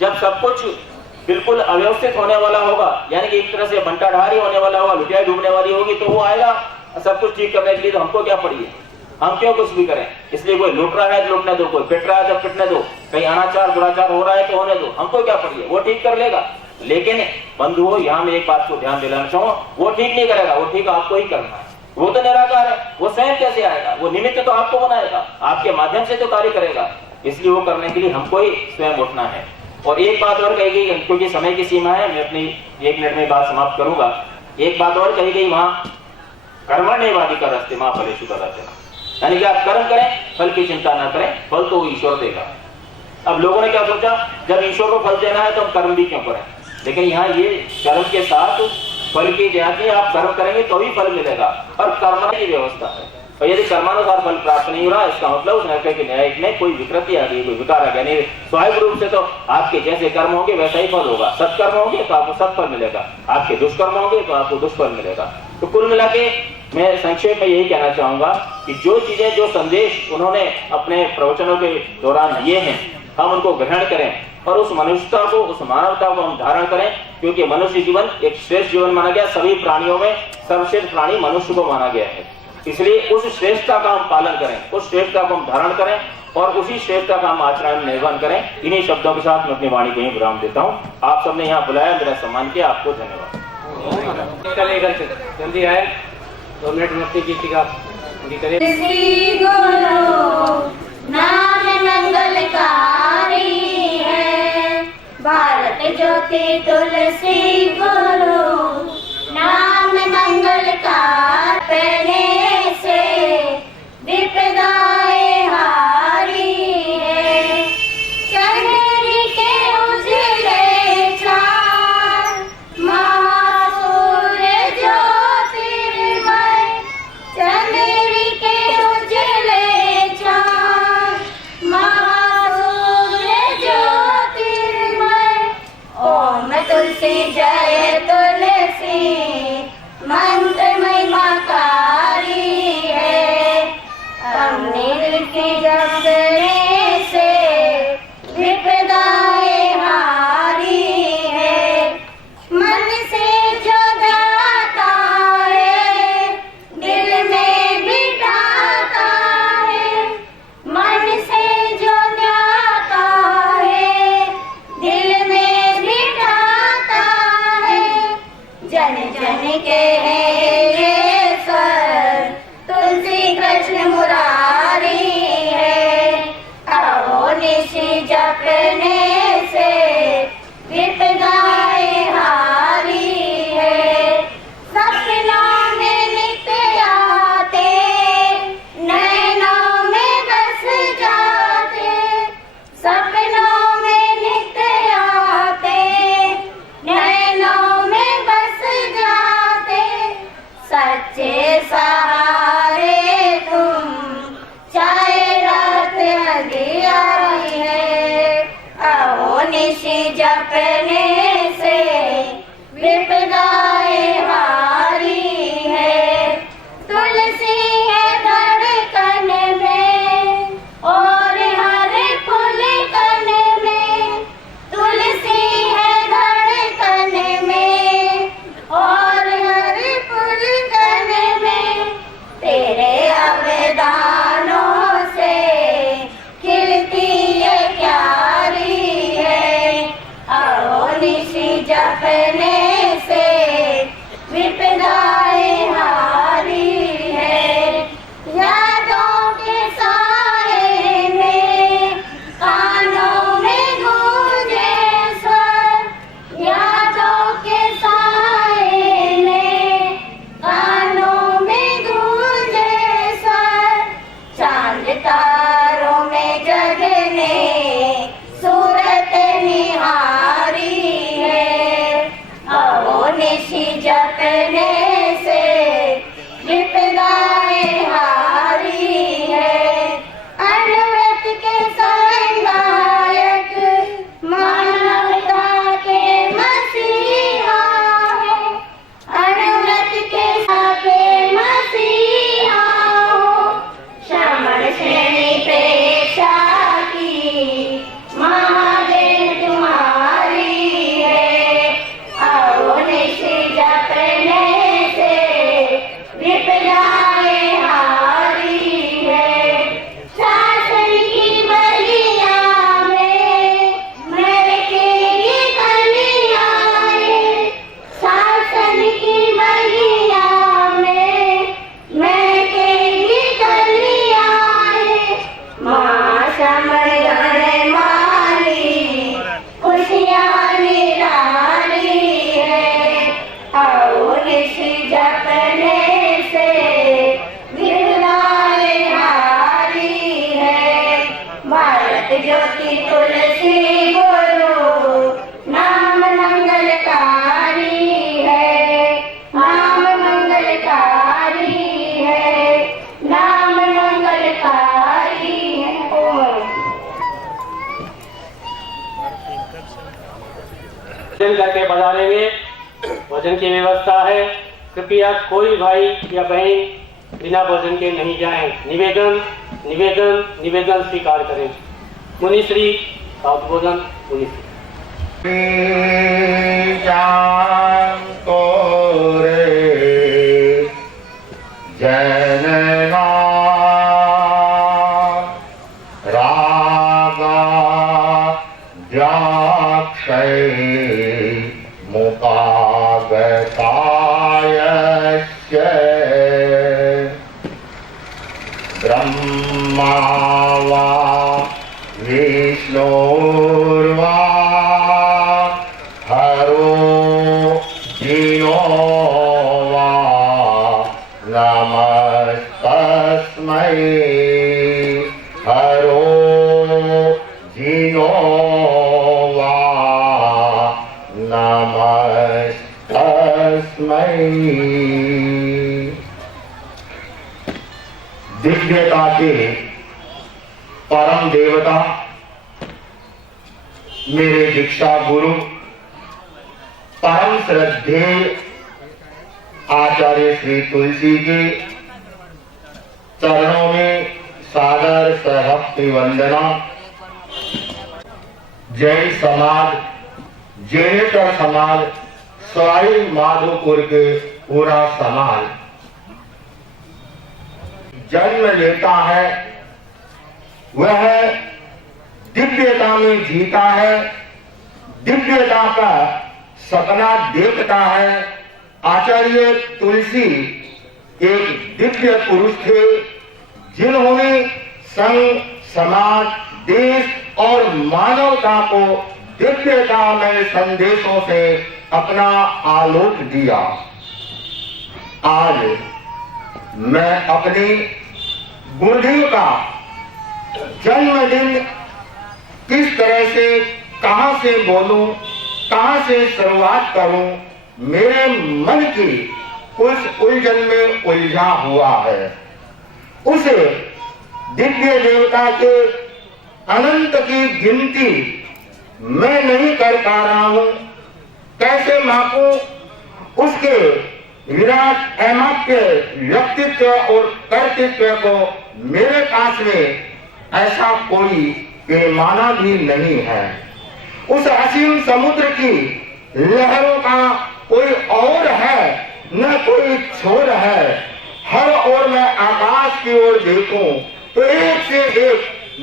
जब सब कुछ बिल्कुल अव्यवस्थित होने वाला होगा, यानी कि एक तरह से बंटाढारी होने वाला होगा, लुटिया डूबने वाली होगी, तो वो आएगा सब कुछ ठीक करने के लिए। तो हमको क्या पड़ी, हम क्यों कुछ भी करें? इसलिए कोई लुट रहा है तो लुटने दो, कोई पिट रहा है तो पिटने दो, कहीं अनाचार दुराचार हो रहा है तो होने दो, हमको क्या पड़ी है, वो ठीक कर लेगा। लेकिन बंधुओं, यहाँ मैं एक बात को ध्यान दिलाना चाहूँ, वो ठीक नहीं करेगा, वो ठीक आपको ही करना है। वो तो निराकार है, वो स्वयं कैसे आएगा? वो निमित्त तो आपको बनाएगा, आपके माध्यम से तो कार्य करेगा। इसलिए वो करने के लिए हमको ही स्वयं उठना है। और एक बात और कही गई, क्योंकि समय की सीमा है, मैं अपनी 1 मिनट में बात समाप्त करूंगा। एक बात और कही गई वहां, कर्मण्यवादी का रास्ते मां फलेषु कदाचन, यानी कि आप कर्म करें, फल की चिंता ना करें, फल तो ईश्वर देगा। अब लोगों ने क्या सोचा, जब ईश्वर को फल देना है तो हम कर्म भी क्यों करें? लेकिन यहाँ ये कर्म के साथ फल की जाति, आप कर्म करेंगे तो ही फल मिलेगा, और कर्म की व्यवस्था है। और यदि कर्मानुसार फल प्राप्त नहीं हो रहा, इसका मतलब उस नरक के न्यायिक में कोई विकृति आ गई, कोई विकार आ गया। नहीं, स्वाभाविक रूप से तो आपके जैसे कर्म होंगे वैसा ही फल होगा। सत्कर्म होंगे तो आपको सत्फल मिलेगा, आपके दुष्कर्म होंगे तो आपको दुष्फल मिलेगा। तो कुल मिला के मैं संक्षेप में यही कहना चाहूंगा कि जो चीजें, जो संदेश उन्होंने अपने प्रवचनों के दौरान दिए हैं, हम उनको ग्रहण करें और उस मनुष्यता को, उस मानवता को हम धारण करें, क्योंकि मनुष्य जीवन एक श्रेष्ठ जीवन माना गया। सभी प्राणियों में सर्वश्रेष्ठ प्राणी मनुष्य को माना गया है। इसलिए उस श्रेष्ठता का हम पालन करें, उस श्रेष्ठता को हम धारण करें और उसी श्रेष्ठता का हम आचरण में निर्वहन करें। इन्हीं शब्दों के साथ मैं अपनी वाणी को ही विराम देता हूँ। आप सबने यहाँ बुलाया, मेरा सम्मान किया, आपको धन्यवाद। जल्दी आए, 2 मिनट में अपनी गीति का पूरी करें। नाम मंगलकारी है, भारत ज्योति तुलसी गुरु। नाम मंगलकार पहने से विपदाएं हारी है। चंद्र के उजले चांद, महासूर्य ज्योतिर्मय। चंद्र के उजले चांद, महासूर्य ज्योतिर्मय। ओम तुलसी जय तुलसी, मंत्र महिमाकारी है। अमृत की जपने से विपदाएं हारी है। मन से जो गाता है, दिल में बिठाता है। मन से जो गाता है, दिल में बिठाता है। जन जन के ये स्वर, तुलसी कृष्ण मुरारी है। आओ निशि जपने से विपदाएं हारी है। सपनों में नित्य आते, नैनों में बस जाते। सपनों में नित्य आते, नैनों में बस जाते। सच्चे सहारे तुम, चाहे रात अंधियारी है। आओ निशि जपने से विपदाएं हारी है। तुलसी है धड़कन में और हर फुलकन में। तुलसी है धड़कन में और हर फुलकन में। तेरे अवदानों से खिलती ये क्यारी है। आओ निशि जपने से विपदाएं हारी है। यादों के साए में, कानों में गूंजे स्वर। यादों के साए में, कानों में गूंजे स्वर। चांद तारों में जगने सूरत निहारी है। भोजन करके पधारेंगे। भोजन की व्यवस्था है, कृपया कोई भाई या बहन बिना भोजन के नहीं जाएं। निवेदन निवेदन निवेदन स्वीकार करें। मुनिश्री भोजन मुनिश्री जनना रागा द्राक्षै मुपागतायस्य ब्रह्मा वा विष्णुर्वा हरो जिनो वा नमस्तस्मै हरो जिनो वा नमस्तस्मै। दिव्यता के परम देवता मेरे दीक्षा गुरु परम श्रद्धेय आचार्य श्री तुलसी के चरणों में सादर सहभक्ति वंदना। जैन समाज जैनेतर समाज सवाई माधोपुर के पूरा समाज जन्म लेता है, वह दिव्यता में जीता है, दिव्यता का सपना देखता है। आचार्य तुलसी एक दिव्य पुरुष थे जिन्होंने संघ समाज देश और मानवता को दिव्यता में संदेशों से अपना आलोक दिया। आज मैं अपने गुरुदेव का जन्मदिन किस तरह से कहां से बोलूं, कहां से शुरुआत करूं, मेरे मन की उस उलझन में उलझा हुआ है। उस दिव्य देवता के अनंत की गिनती मैं नहीं कर पा रहा हूं। कैसे मापूं उसके विराट अमात्य व्यक्तित्व और कर्तृत्व को। मेरे पास में ऐसा कोई पैमाना भी नहीं है। उस असीम समुद्र की लहरों का कोई और है न कोई छोर है। हर ओर मैं आकाश की ओर देखूं तो एक से एक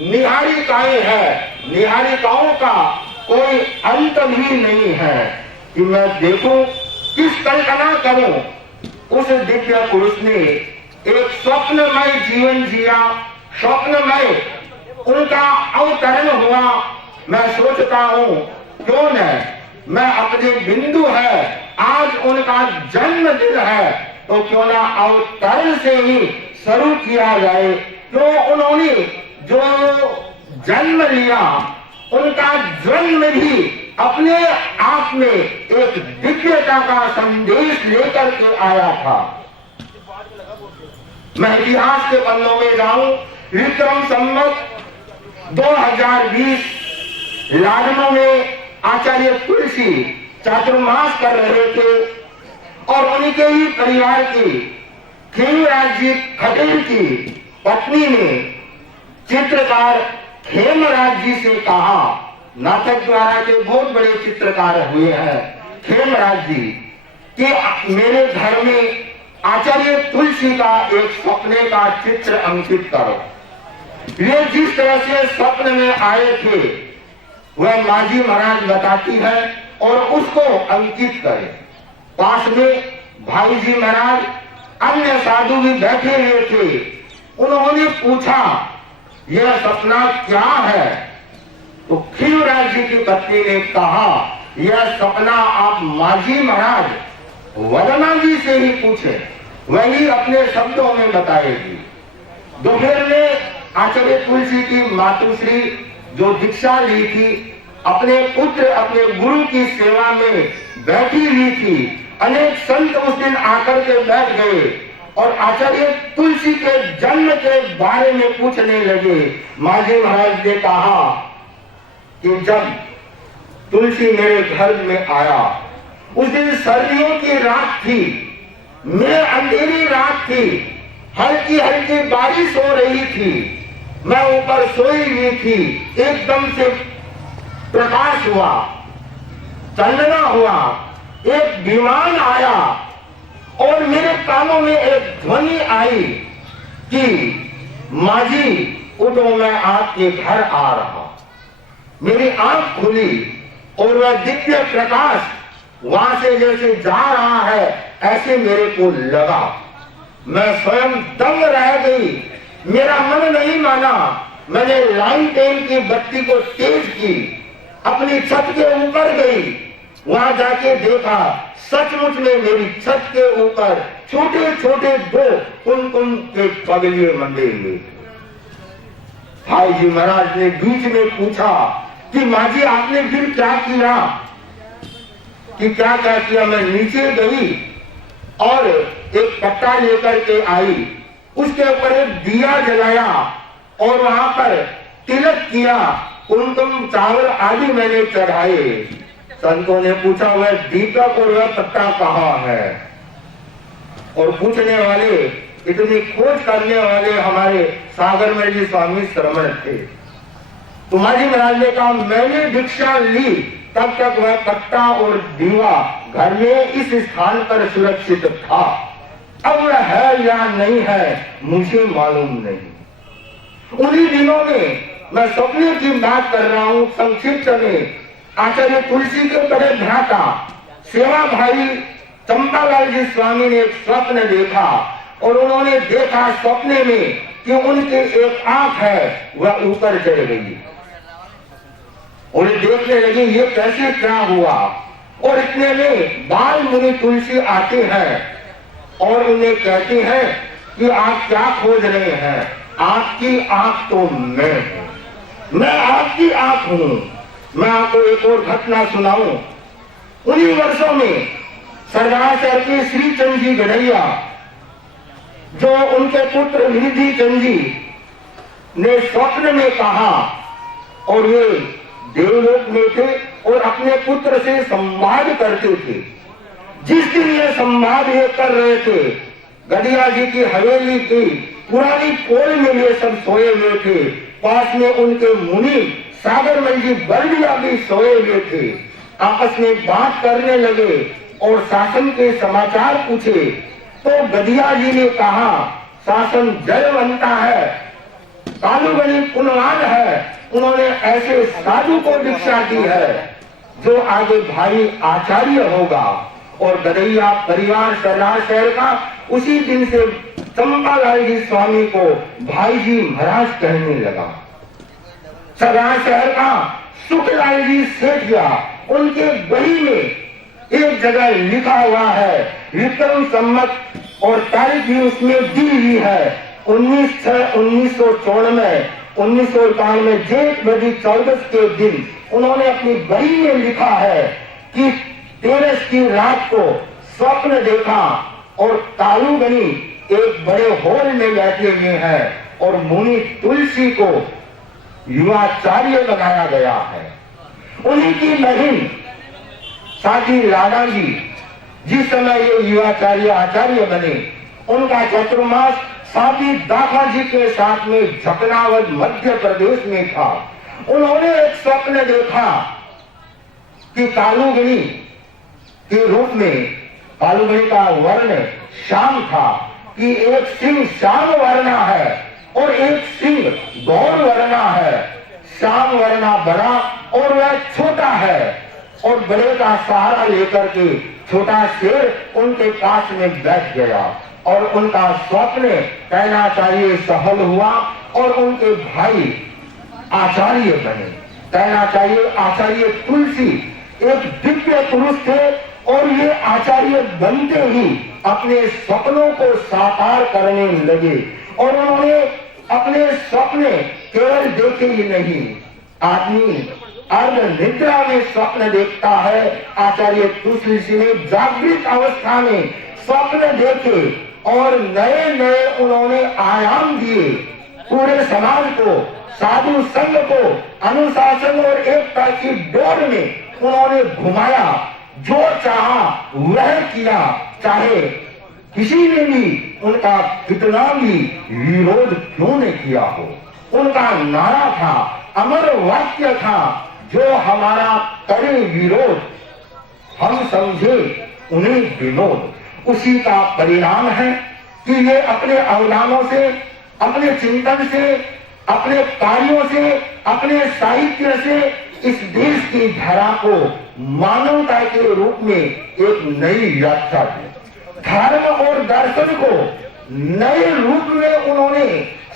निहारिकाएं हैं। निहारिकाओं का कोई अंत भी नहीं है कि मैं देखूं, किस कल्पना करूं। उस दिव्य पुरुष ने एक स्वप्नमय जीवन जिया, स्वप्नमय उनका अवतरण हुआ। मैं सोचता हूं क्यों न मैं अपने बिंदु है, आज उनका जन्मदिन है, तो क्यों ना अवतरण से ही शुरू किया जाए। क्यों उन्होंने जो जन्म लिया, उनका जन्म भी अपने आप में एक दिव्यता का संदेश लेकर के आया था। मैं इतिहास के पन्नों में जाऊं, विक्रम संवत 2020 लाडनों में आचार्य तुलसी चातुर्मास कर रहे थे और उन्हीं के ही परिवार की खेमराज जी खटेल की पत्नी ने चित्रकार खेमराज जी से कहा, नाटक द्वारा के बहुत बड़े चित्रकार हुए हैं खेमराज जी, कि मेरे घर में आचार्य तुलसी का एक सपने का चित्र अंकित करो। वे जिस तरह से स्वप्न में आए थे वह माजी महाराज बताती है और उसको अंकित करे। पास में भाई जी महाराज अन्य साधु भी बैठे हुए थे। उन्होंने पूछा यह सपना क्या है? तो खेमराज जी की पत्नी ने कहा यह सपना आप माजी महाराज वदना जी से ही पूछे, वही अपने शब्दों में बताएगी। दोपहर में आचार्य तुलसी की मातुश्री जो दीक्षा ली थी, अपने पुत्र अपने गुरु की सेवा में बैठी हुई थी। अनेक संत उस दिन आकर के बैठ गए और आचार्य तुलसी के जन्म के बारे में पूछने लगे। माजी महाराज ने कहा कि जब तुलसी मेरे घर में आया। उस दिन सर्दियों की रात थी, मैं अंधेरी रात थी, हल्की हल्की बारिश हो रही थी, मैं ऊपर सोई हुई थी। एकदम से प्रकाश हुआ, चंदना हुआ, एक विमान आया और मेरे कानों में एक ध्वनि आई कि माजी उठो, मैं आपके घर आ रहा। मेरी आंख खुली और वह दिव्य प्रकाश वहां से जैसे जा रहा है ऐसे मेरे को लगा। मैं स्वयं दंग रह गई, मेरा मन नहीं माना। मैंने लालटेन की बत्ती को तेज की, अपनी छत के ऊपर गई, वहां जाके देखा सचमुच में मेरी छत के ऊपर छोटे छोटे 2 कुमकुम के पगलिए मंडे हुए। भाई जी महाराज ने बीच में पूछा कि माँ जी आपने फिर क्या किया? कि क्या क्या किया? मैं नीचे गई और एक पट्टा लेकर के आई, उसके ऊपर एक दिया जलाया और वहां पर तिलक किया, कुमकुम चावल आदि मैंने चढ़ाए। संतों ने पूछा वह दीपक और वह पट्टा कहाँ है? और पूछने वाले, इतनी खोज करने वाले हमारे सागरमल जी स्वामी श्रमण थे। तुम्हारी महाराज ने कहा मैंने दीक्षा ली, तब तक वह पट्टा और दीवा घर में इस स्थान पर सुरक्षित था। अब वह है या नहीं है मुझे मालूम नहीं। उन्हीं दिनों में मैं सपने की बात कर रहा हूँ। संक्षिप्त में आचार्य तुलसी के बड़े भ्राता सेवा भाई चंपालाल जी स्वामी ने एक स्वप्न देखा और उन्होंने देखा स्वप्ने में कि उनकी एक आंख है वह ऊपर चढ़ गई। उन्हें देखने लगी ये कैसे क्या हुआ। और इतने में बाल मुनि तुलसी आते हैं और उन्हें कहते हैं कि आप क्या खोज रहे हैं? आपकी आंख तो मैं हूं, मैं आपकी आंख हूं। मैं आपको एक और घटना सुनाऊं। उन्हीं वर्षों में सरदार सर के श्रीचंद जी गढ़ैया, जो उनके पुत्र निधि चंद जी ने स्वप्न में कहा, और वे देवलोक में थे और अपने पुत्र से संवाद करते थे। जिस दिन ये संवाद ये कर रहे थे, गढ़िया जी की हवेली की पुरानी पोल में ये सब सोए हुए थे। पास में उनके मुनि सागरमल जी बल्दिया भी सोए हुए थे। आपस में बात करने लगे और शासन के समाचार पूछे। तो गढ़िया जी ने कहा शासन जयवंता है, कालूगणी पुनवान है, उन्होंने ऐसे साधु को दीक्षा दी है जो आगे भाई आचार्य होगा। और गढ़ैया परिवार सरदार शहर का उसी दिन से चंपालाल जी स्वामी को भाई जी महाराज कहने लगा। सरदार शहर का सुखलाल जी सेठिया, उनके बही में एक जगह लिखा हुआ है, विक्रम संमत और तारीख भी उसमें दी हुई है 19/6/1994, 1991 जेठ बदी 14 के दिन उन्होंने अपनी बही में लिखा है कि 13 की रात को स्वप्न देखा और कालूगणी एक बड़े हॉल में बैठे हुए हैं और मुनि तुलसी को युवाचार्य बनाया गया है। उन्हीं की बहन साथी लाडा जी जिस समय ये युवाचार्य आचार्य बने, उनका चतुर्मास साथी दाखा जी के साथ में झकनावत मध्य प्रदेश में था। उन्होंने एक स्वप्न देखा कि कालूगणी के रूप में, कालूगणी का वर्ण श्याम था, कि एक सिंह श्याम वर्णा है और एक सिंह गौर वर्णा है। श्याम वर्णा बड़ा और वह छोटा है और बड़े का सहारा लेकर के छोटा शेर उनके पास में बैठ गया और उनका स्वप्न कहना चाहिए सफल हुआ और उनके भाई आचार्य बने। कहना चाहिए आचार्य तुलसी एक दिव्य पुरुष थे और ये आचार्य बनते ही अपने सपनों को साकार करने लगे और उन्होंने अपने सपने केवल देखे ही नहीं, आदमी अर्ध निद्रा में स्वप्न देखता है। आचार्य तुलसी ने जागृत अवस्था में स्वप्न देखे और नए नए उन्होंने आयाम दिए। पूरे समाज को, साधु संघ को अनुशासन और एकता की डोर में उन्होंने घुमाया, जो चाहा वह किया, चाहे किसी ने भी उनका कितना भी विरोध क्यों नहीं किया हो। उनका नारा था, अमर वाक्य था, जो हमारा करे विरोध हम समझे उन्हें विनोद। उसी का परिणाम है कि ये अपने अवदानों से, अपने चिंतन से, अपने कार्यों से, अपने साहित्य से इस देश की धारा को मानवता के रूप में एक नई व्याख्या दी। धर्म और दर्शन को नए रूप में उन्होंने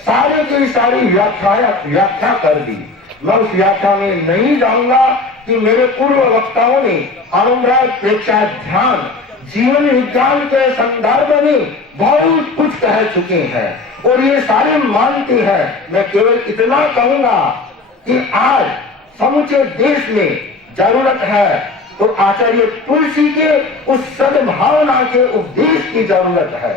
सारे की सारी व्याख्या कर दी। मैं उस व्याख्या में नहीं जाऊंगा कि मेरे पूर्व वक्ताओं ने अनुराग, प्रेक्षा, ध्यान, जीवन विज्ञान के संदर्भ में बहुत कुछ कह चुके हैं और ये सारे मानते हैं। मैं केवल इतना कहूंगा कि आज समूचे देश में जरूरत है तो आचार्य तुलसी के उस सद्भावना के उपदेश की जरूरत है।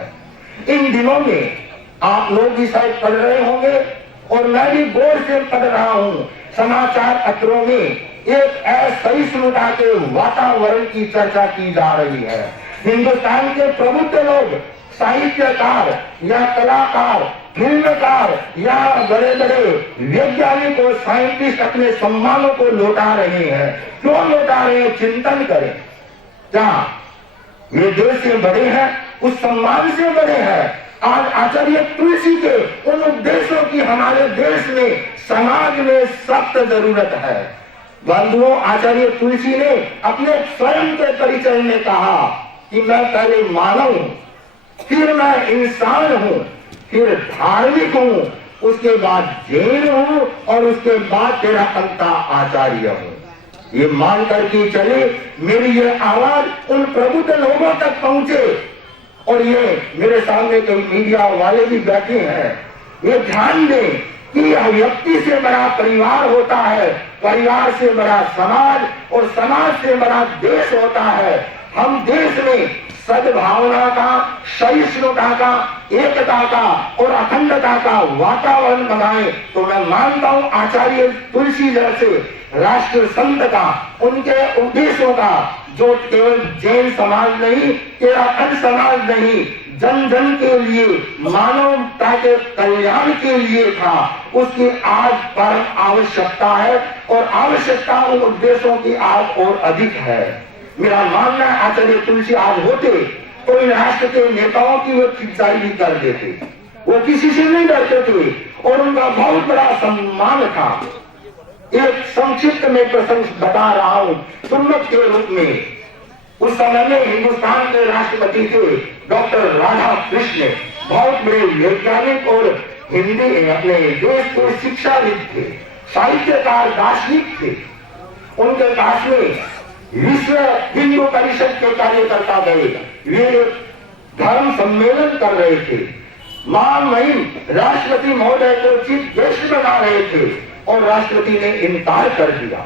इन दिनों में आप लोग भी शायद पढ़ रहे होंगे और मैं भी गौर से पढ़ रहा हूं, समाचार पत्रों में एक असहिष्णुता के वातावरण की चर्चा की जा रही है। हिंदुस्तान के प्रबुद्ध लोग, साहित्यकार या कलाकार, फिल्मकार या बड़े बड़े वैज्ञानिक और साइंटिस्ट अपने सम्मानों को लौटा रहे हैं। क्यों लौटा रहे हैं? चिंतन करें। क्या ये देश से बड़े हैं? उस सम्मान से बड़े हैं। आज आचार्य तुलसी के उन उपदेशों की हमारे देश में, समाज में सख्त जरूरत है। बंधुओं, आचार्य तुलसी ने अपने स्वयं के परिचय में कहा कि मैं पहले मानव हूं, फिर मैं इंसान हूं, फिर धार्मिक हूं, उसके बाद जैन हूं और उसके बाद तेरा अंता आचार्य हूं। ये मान करके चले, मेरी ये आवाज उन प्रबुद्ध लोगों तक पहुंचे। और ये मेरे सामने कई मीडिया वाले भी बैठे हैं, ये ध्यान दें कि यह व्यक्ति से बड़ा परिवार होता है, परिवार से बड़ा समाज और समाज से बड़ा देश होता है। हम देश में सद्भावना का, सहिष्णुता का, एकता का और अखंडता का वातावरण बनाए तो मैं मानता हूं आचार्य तुलसी जैसे राष्ट्र संत का, उनके उपदेशों का, जो केवल जैन समाज नहीं, केवल समाज नहीं, जन जन के लिए, मानवता के कल्याण के लिए था, उसकी आज परम आवश्यकता है और आवश्यकता उन उद्देश्यों की आज और अधिक है। मेरा मानना है आचार्य तुलसी आज होते तो इन राष्ट्र के नेताओं की वो खिंचाई भी कर देते, वो किसी से नहीं डरते थे और उनका बहुत बड़ा सम्मान था। एक संक्षिप्त में प्रसंग बता रहा हूं सुन्नत के रूप में। उस समय में हिंदुस्तान के राष्ट्रपति थे डॉक्टर राधा कृष्ण, बहुत बड़े वैज्ञानिक और हिंदी अपने देश के शिक्षाविद थे, साहित्यकार, दार्शनिक थे। उनके पास में विश्व हिंदू परिषद के कार्यकर्ता गए, वे धर्म सम्मेलन कर रहे थे, महामहिम राष्ट्रपति महोदय को चीफ गेस्ट बना रहे थे और राष्ट्रपति ने इनकार कर दिया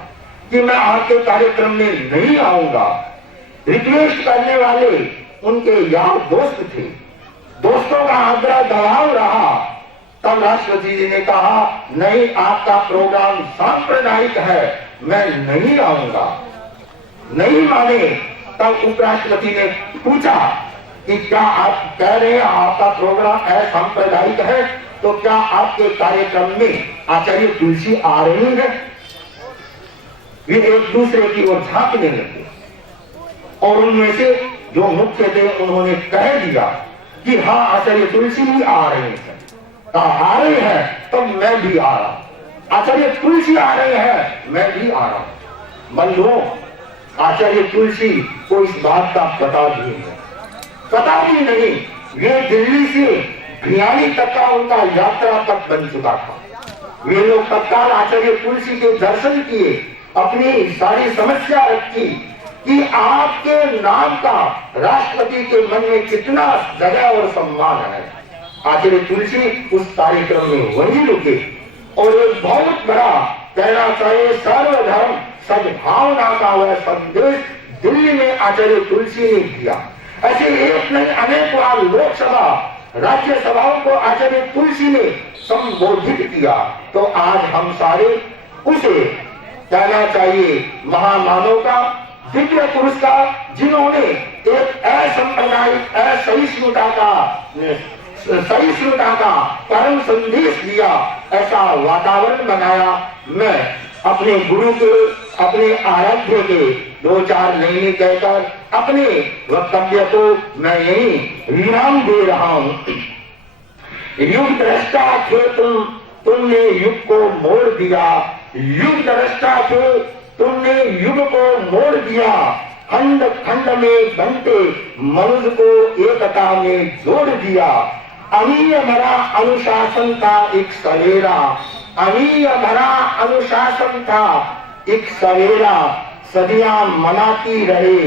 कि मैं आपके कार्यक्रम में नहीं आऊंगा। रिक्वेस्ट करने वाले उनके यार दोस्त थे, दोस्तों का आग्रह दबाव रहा, तब राष्ट्रपति जी ने कहा नहीं, आपका प्रोग्राम सांप्रदायिक है, मैं नहीं आऊंगा। नहीं माने, तब उपराष्ट्रपति ने पूछा कि क्या आप कह रहे हैं आपका प्रोग्राम सांप्रदायिक है, तो क्या आपके कार्यक्रम में आचार्य तुलसी आ रही है? वे एक दूसरे की ओर झांकने लगे और उनमें से जो मुख्य थे उन्होंने कह दिया कि हाँ, आचार्य तुलसी भी आ रहे हैं। आ रहे हैं तो मैं भी आ रहा हूं। आचार्य तुलसी आ रहे हैं, मैं भी आ रहा हूं। मान लो आचार्य तुलसी को इस बात का पता भी है, पता भी नहीं। वे दिल्ली से भिवानी तक का उनका यात्रा पथ बन चुका था। वे लोग तत्काल आचार्य तुलसी के दर्शन किए, अपनी सारी समस्या रखी कि आपके नाम का राष्ट्रपति के मन में कितना जगह और सम्मान है। आचार्य तुलसी उस कार्यक्रम में वहीं रुके और एक बहुत बड़ा, कहना चाहिए सर्वधर्म सद्भावना का वह संदेश दिल्ली में आचार्य तुलसी ने दिया। ऐसे एक नहीं, अनेक बार लोकसभा, राज्यसभाओं को आचार्य तुलसी ने संबोधित किया। तो आज हम सारे उसे कहना चाहिए महामानव का, दिव्य पुरुष का, जिन्होंने एक असंप्रदायिक सहिष्णुता का परम संदेश दिया, ऐसा वातावरण बनाया। मैं अपने गुरु के, अपने आराध्य के दो चार लाइनें कहकर अपने वक्तव्य को मैं यही विराम दे रहा हूं। युग दृष्टा थे तुमने युग को मोड़ दिया, युग दृष्टा थे तुमने युग को मोड़ दिया, खंड खंड में बंटे मनुष्य को एकता में जोड़ दिया। अमीय भरा अनुशासन था एक सवेरा, अमीय भरा अनुशासन था एक सवेरा, सदियां मनाती रहे।